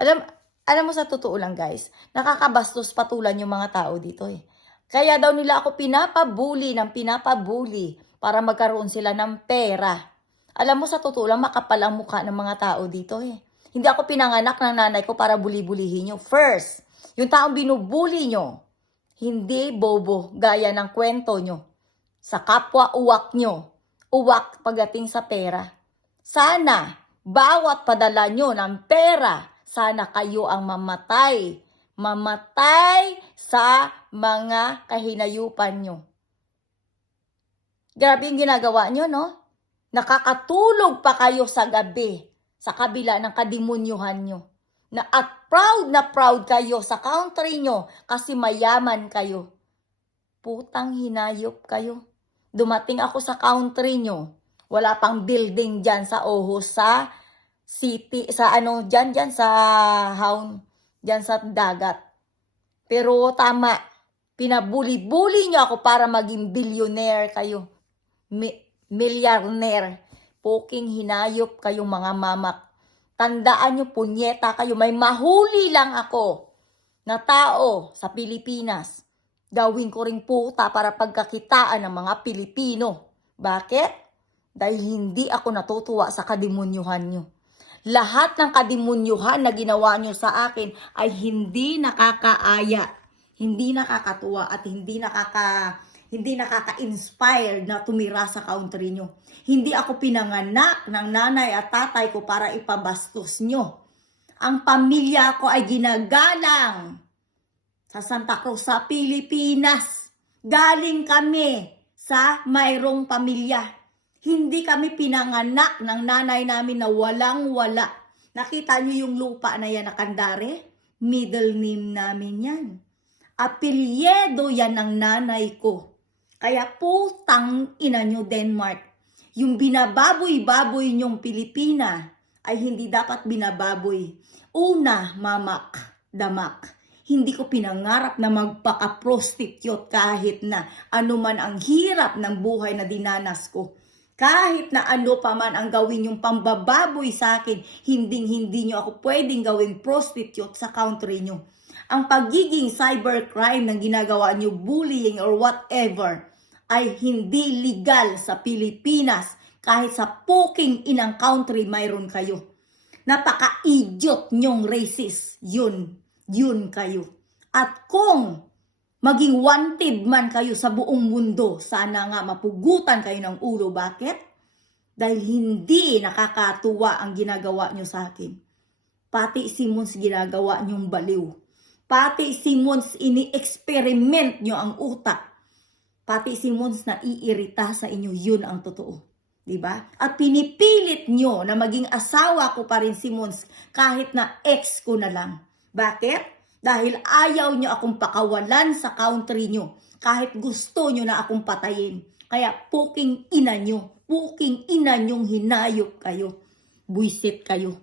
Alam alam mo sa totoo lang guys, nakakabastos patulan yung mga tao dito eh. Kaya daw nila ako pinapabuli para magkaroon sila ng pera. Alam mo sa totoo lang makapal ang mukha ng mga tao dito eh. Hindi ako pinanganak ng nanay ko para buli-bulihin nyo. First, yung taong binubuli nyo, hindi bobo gaya ng kwento nyo. Sa kapwa uwak nyo, uwak pagdating sa pera. Sana, bawat padala nyo ng pera, sana kayo ang mamatay. Mamatay sa mga kahinayupan nyo. Grabe yung ginagawa nyo, no? Nakakatulog pa kayo sa gabi sa kabila ng kadimunyuhan nyo. At proud kayo sa country nyo kasi mayaman kayo. Putang hinayop kayo. Dumating ako sa country nyo. Wala pang building dyan sa Ojos, sa city, sa dyan sa dyan sa dagat. Pero tama, pinabuli-buli nyo ako para maging billionaire kayo. Milyarner. Poking hinayop kayong mga mamak. Tandaan nyo, punyeta kayo. May mahuli lang ako na tao sa Pilipinas. Gawin ko ring puta para pagkakitaan ng mga Pilipino. Bakit? Dahil hindi ako natutuwa sa kadimunyuhan nyo. Lahat ng kadimunyuhan na ginawa nyo sa akin ay hindi nakakaaya, hindi nakakatuwa at hindi nakaka-inspire na tumira sa country nyo. Hindi ako pinanganak ng nanay at tatay ko para ipabastos nyo. Ang pamilya ko ay ginagalang sa Santa Cruz, sa Pilipinas. Galing kami sa mayroong pamilya. Hindi kami pinanganak ng nanay namin na walang-wala. Nakita niyo yung lupa na yan na Kandare? Middle name namin yan. Apelyedo yan ng nanay ko. Kaya putang ina nyo Denmark. Yung binababoy-baboy nyong Pilipina ay hindi dapat binababoy. Una, mamak, damak. Hindi ko pinangarap na magpaka-prostitute kahit na ano man ang hirap ng buhay na dinanas ko. Kahit na ano pa man ang gawin yung pambababoy sa akin, hindi nyo ako pwedeng gawing prostitute sa country nyo. Ang pagiging cybercrime ng ginagawa nyo, bullying or whatever, ay hindi legal sa Pilipinas. Kahit sa poking inang country mayroon kayo. Napaka-idiot nyong racist. Yun kayo. At kung maging wanted man kayo sa buong mundo, sana nga mapugutan kayo ng ulo. Bakit? Dahil hindi nakakatuwa ang ginagawa nyo sa akin. Pati si Mons ginagawa nyong baliw. Pati si Mons ini-experiment nyo ang utak. Pati si Mons na iirita sa inyo, yun ang totoo. Diba? At pinipilit nyo na maging asawa ko pa rin si Mons kahit na ex ko na lang. Bakit? Dahil ayaw nyo akong pakawalan sa country nyo. Kahit gusto nyo na akong patayin. Kaya puking ina nyong hinayop kayo. Buisit kayo.